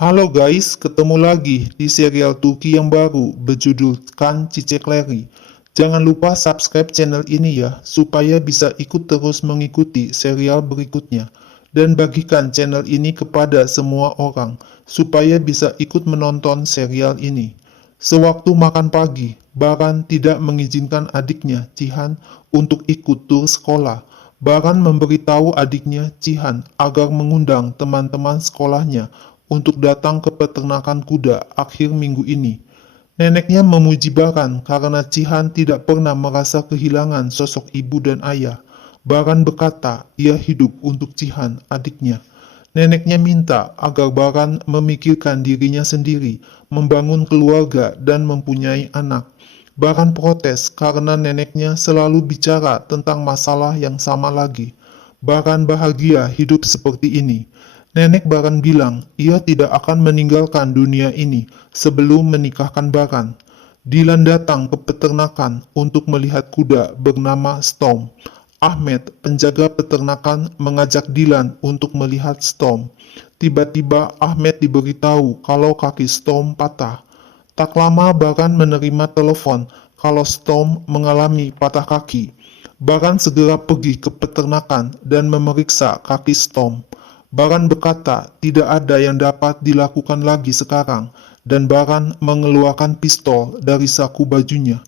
Halo guys, ketemu lagi di serial Turki yang baru berjudul Kan Cicek Leri. Jangan lupa subscribe channel ini ya, supaya bisa ikut terus mengikuti serial berikutnya. Dan bagikan channel ini kepada semua orang, supaya bisa ikut menonton serial ini. Sewaktu makan pagi, Baran tidak mengizinkan adiknya, Cihan, untuk ikut tur sekolah. Baran memberitahu adiknya, Cihan, agar mengundang teman-teman sekolahnya untuk datang ke peternakan kuda akhir minggu ini. Neneknya memuji Baran karena Cihan tidak pernah merasa kehilangan sosok ibu dan ayah. Baran berkata ia hidup untuk Cihan, adiknya. Neneknya minta agar Baran memikirkan dirinya sendiri, membangun keluarga, dan mempunyai anak. Baran protes karena neneknya selalu bicara tentang masalah yang sama lagi. Baran bahagia hidup seperti ini. Nenek Baran bilang ia tidak akan meninggalkan dunia ini sebelum menikahkan Baran. Dilan datang ke peternakan untuk melihat kuda bernama Storm. Ahmed, penjaga peternakan, mengajak Dilan untuk melihat Storm. Tiba-tiba Ahmed diberitahu kalau kaki Storm patah. Tak lama Baran menerima telepon kalau Storm mengalami patah kaki. Baran segera pergi ke peternakan dan memeriksa kaki Storm. Baran berkata tidak ada yang dapat dilakukan lagi sekarang, dan Baran mengeluarkan pistol dari saku bajunya.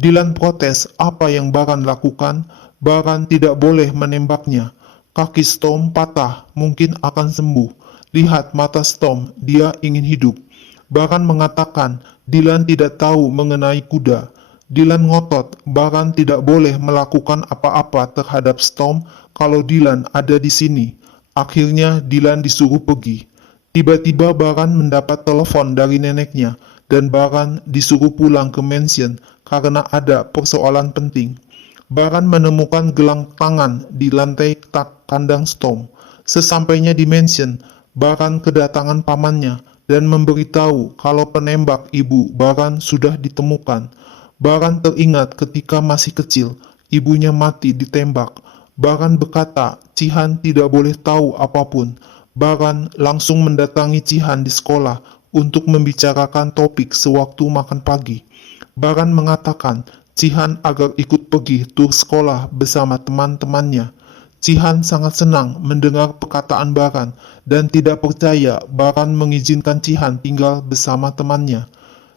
Dilan protes apa yang Baran lakukan. Baran tidak boleh menembaknya. Kaki Storm patah, mungkin akan sembuh. Lihat mata Storm, dia ingin hidup. Baran mengatakan Dilan tidak tahu mengenai kuda. Dilan ngotot, Baran tidak boleh melakukan apa-apa terhadap Storm kalau Dilan ada di sini. Akhirnya Dilan disuruh pergi. Tiba-tiba Baran mendapat telepon dari neneknya dan Baran disuruh pulang ke mansion karena ada persoalan penting. Baran menemukan gelang tangan di lantai kandang Storm. Sesampainya di mansion, Baran kedatangan pamannya dan memberitahu kalau penembak ibu Baran sudah ditemukan. Baran teringat ketika masih kecil, ibunya mati ditembak. Baran berkata Cihan tidak boleh tahu apapun. Baran langsung mendatangi Cihan di sekolah untuk membicarakan topik sewaktu makan pagi. Baran mengatakan Cihan agar ikut pergi tur sekolah bersama teman-temannya. Cihan sangat senang mendengar perkataan Baran dan tidak percaya Baran mengizinkan Cihan tinggal bersama temannya.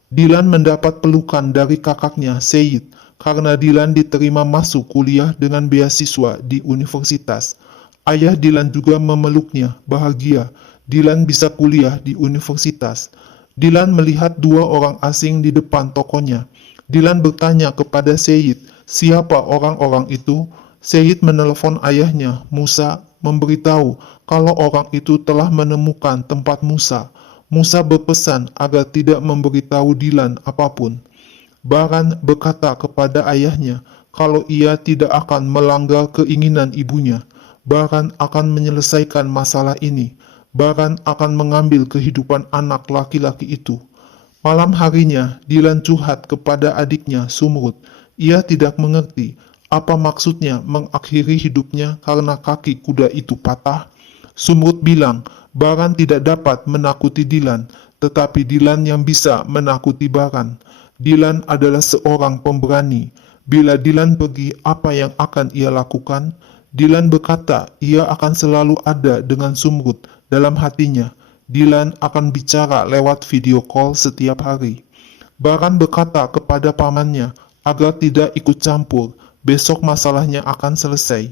Dilan mendapat pelukan dari kakaknya, Seyit, karena Dilan diterima masuk kuliah dengan beasiswa di universitas. Ayah Dilan juga memeluknya, bahagia. Dilan bisa kuliah di universitas. Dilan melihat dua orang asing di depan tokonya. Dilan bertanya kepada Seyit, siapa orang-orang itu? Seyit menelepon ayahnya, Musa, memberitahu kalau orang itu telah menemukan tempat Musa. Musa berpesan agar tidak memberitahu Dilan apapun. Baran berkata kepada ayahnya kalau ia tidak akan melanggar keinginan ibunya. Baran akan menyelesaikan masalah ini. Baran akan mengambil kehidupan anak laki-laki itu. Malam harinya, Dilan curhat kepada adiknya, Sumrud. Ia tidak mengerti apa maksudnya mengakhiri hidupnya karena kaki kuda itu patah. Sumrud bilang, Baran tidak dapat menakuti Dilan, tetapi Dilan yang bisa menakuti Baran. Dilan adalah seorang pemberani. Bila Dilan pergi, apa yang akan ia lakukan? Dilan berkata, ia akan selalu ada dengan Sumrud dalam hatinya. Dilan akan bicara lewat video call setiap hari. Baran berkata kepada pamannya agar tidak ikut campur. Besok masalahnya akan selesai.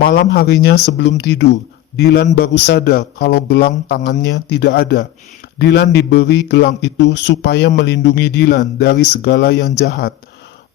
Malam harinya sebelum tidur, Dilan baru sadar kalau gelang tangannya tidak ada. Dilan diberi gelang itu supaya melindungi Dilan dari segala yang jahat.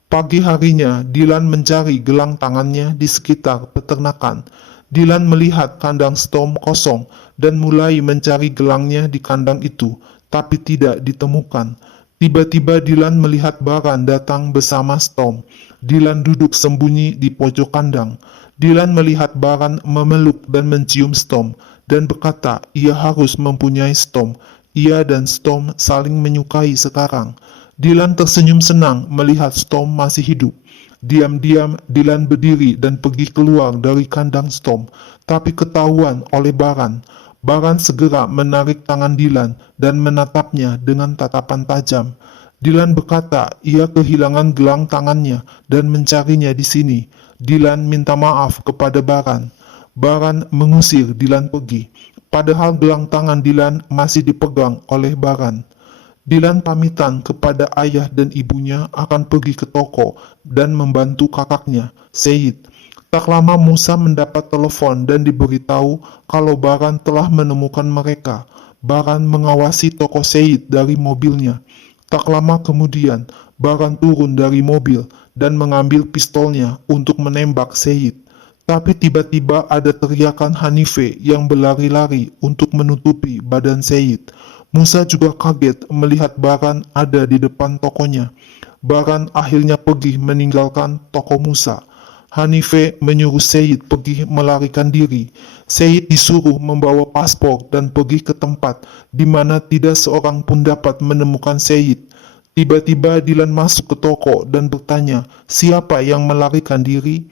Pagi harinya, Dilan mencari gelang tangannya di sekitar peternakan. Dilan melihat kandang Storm kosong dan mulai mencari gelangnya di kandang itu, tapi tidak ditemukan. Tiba-tiba Dilan melihat Baran datang bersama Storm. Dilan duduk sembunyi di pojok kandang. Dilan melihat Baran memeluk dan mencium Storm dan berkata ia harus mempunyai Storm. Ia dan Storm saling menyukai sekarang. Dilan tersenyum senang melihat Storm masih hidup. Diam-diam Dilan berdiri dan pergi keluar dari kandang Storm, tapi ketahuan oleh Baran. Baran segera menarik tangan Dilan dan menatapnya dengan tatapan tajam. Dilan berkata ia kehilangan gelang tangannya dan mencarinya di sini. Dilan minta maaf kepada Baran. Baran mengusir Dilan pergi. Padahal gelang tangan Dilan masih dipegang oleh Baran. Dilan pamitan kepada ayah dan ibunya akan pergi ke toko dan membantu kakaknya, Seyit. Tak lama Musa mendapat telepon dan diberitahu kalau Baran telah menemukan mereka. Baran mengawasi toko Seyit dari mobilnya. Tak lama kemudian, Baran turun dari mobil dan mengambil pistolnya untuk menembak Seyit. Tapi tiba-tiba ada teriakan Hanife yang berlari-lari untuk menutupi badan Seyit. Musa juga kaget melihat Baran ada di depan tokonya. Baran akhirnya pergi meninggalkan toko Musa. Hanife menyuruh Seyit pergi melarikan diri. Seyit disuruh membawa paspor dan pergi ke tempat di mana tidak seorang pun dapat menemukan Seyit. Tiba-tiba Dilan masuk ke toko dan bertanya, siapa yang melarikan diri?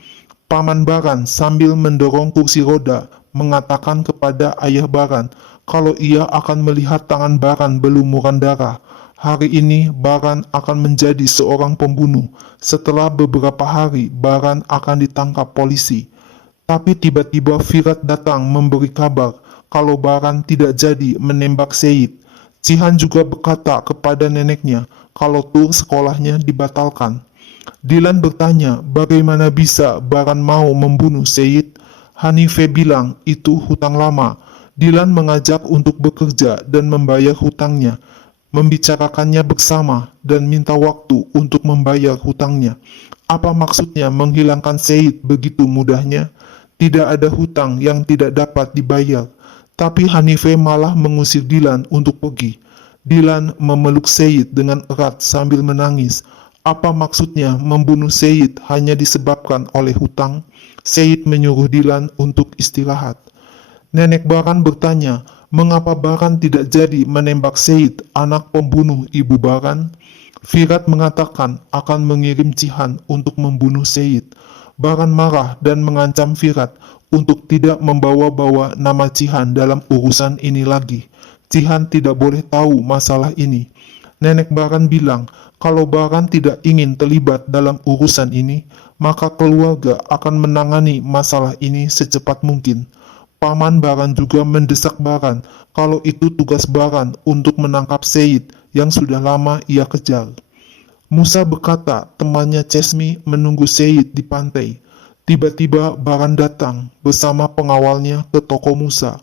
Paman Baran sambil mendorong kursi roda mengatakan kepada ayah Baran kalau ia akan melihat tangan Baran berlumuran darah. Hari ini Baran akan menjadi seorang pembunuh. Setelah beberapa hari Baran akan ditangkap polisi. Tapi tiba-tiba Firat datang memberi kabar kalau Baran tidak jadi menembak Seyit. Cihan juga berkata kepada neneknya kalau tur sekolahnya dibatalkan. Dilan bertanya bagaimana bisa Baran mau membunuh Seyit. Hanife bilang itu hutang lama. Dilan mengajak untuk bekerja dan membayar hutangnya, membicarakannya bersama, dan minta waktu untuk membayar hutangnya. Apa maksudnya menghilangkan Seyit begitu mudahnya? Tidak ada hutang yang tidak dapat dibayar. Tapi Hanife malah mengusir Dilan untuk pergi. Dilan memeluk Seyit dengan erat sambil menangis. Apa maksudnya membunuh Seyit hanya disebabkan oleh hutang? Seyit menyuruh Dilan untuk istirahat. Nenek Baran bertanya, mengapa Baran tidak jadi menembak Seyit, anak pembunuh ibu Baran? Firat mengatakan akan mengirim Cihan untuk membunuh Seyit. Baran marah dan mengancam Firat untuk tidak membawa-bawa nama Cihan dalam urusan ini lagi. Cihan tidak boleh tahu masalah ini. Nenek Baran bilang, kalau Baran tidak ingin terlibat dalam urusan ini, maka keluarga akan menangani masalah ini secepat mungkin. Paman Baran juga mendesak Baran kalau itu tugas Baran untuk menangkap Seyit yang sudah lama ia kejar. Musa berkata temannya Cesmi menunggu Seyit di pantai. Tiba-tiba Baran datang bersama pengawalnya ke toko Musa.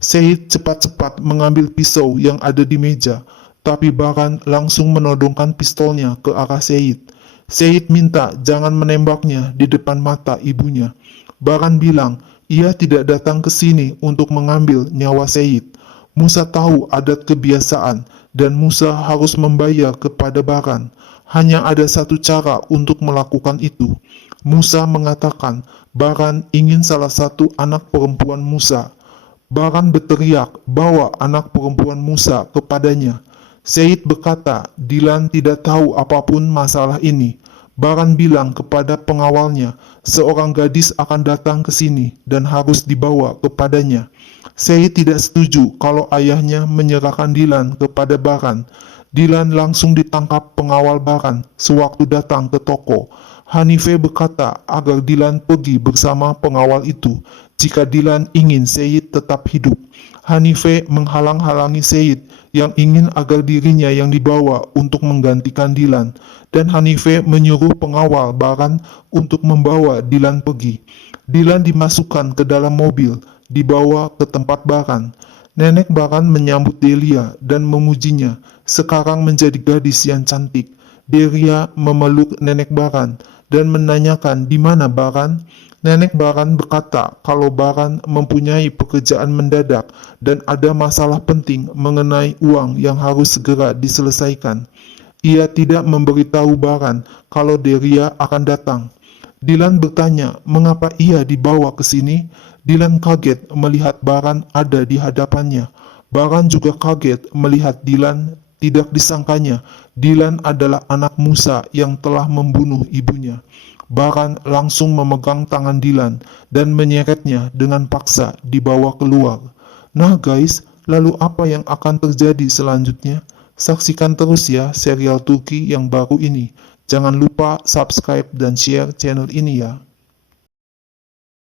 Seyit cepat-cepat mengambil pisau yang ada di meja, tapi Baran langsung menodongkan pistolnya ke arah Seyit. Seyit minta jangan menembaknya di depan mata ibunya. Baran bilang, ia tidak datang ke sini untuk mengambil nyawa Seyit. Musa tahu adat kebiasaan dan Musa harus membayar kepada Baran. Hanya ada satu cara untuk melakukan itu. Musa mengatakan Baran ingin salah satu anak perempuan Musa. Baran berteriak bawa anak perempuan Musa kepadanya. Seyit berkata Dilan tidak tahu apapun masalah ini. Baran bilang kepada pengawalnya, seorang gadis akan datang ke sini dan harus dibawa kepadanya. Seyit tidak setuju kalau ayahnya menyerahkan Dilan kepada Baran. Dilan langsung ditangkap pengawal Baran sewaktu datang ke toko. Hanife berkata agar Dilan pergi bersama pengawal itu jika Dilan ingin Seyit tetap hidup. Hanife menghalang-halangi Seyit yang ingin agar dirinya yang dibawa untuk menggantikan Dilan, dan Hanife menyuruh pengawal Baran untuk membawa Dilan pergi. Dilan dimasukkan ke dalam mobil, dibawa ke tempat Baran. Nenek Baran menyambut Delia dan memujinya, sekarang menjadi gadis yang cantik. Delia memeluk nenek Baran dan menanyakan di mana Baran. Nenek Baran berkata kalau Baran mempunyai pekerjaan mendadak dan ada masalah penting mengenai uang yang harus segera diselesaikan. Ia tidak memberitahu Baran kalau Delia akan datang. Dilan bertanya mengapa ia dibawa ke sini. Dilan kaget melihat Baran ada di hadapannya. Baran juga kaget melihat Dilan. Tidak disangkanya, Dilan adalah anak Musa yang telah membunuh ibunya. Baran langsung memegang tangan Dilan dan menyeretnya dengan paksa dibawa keluar. Nah guys, lalu apa yang akan terjadi selanjutnya? Saksikan terus ya serial Turki yang baru ini. Jangan lupa subscribe dan share channel ini ya.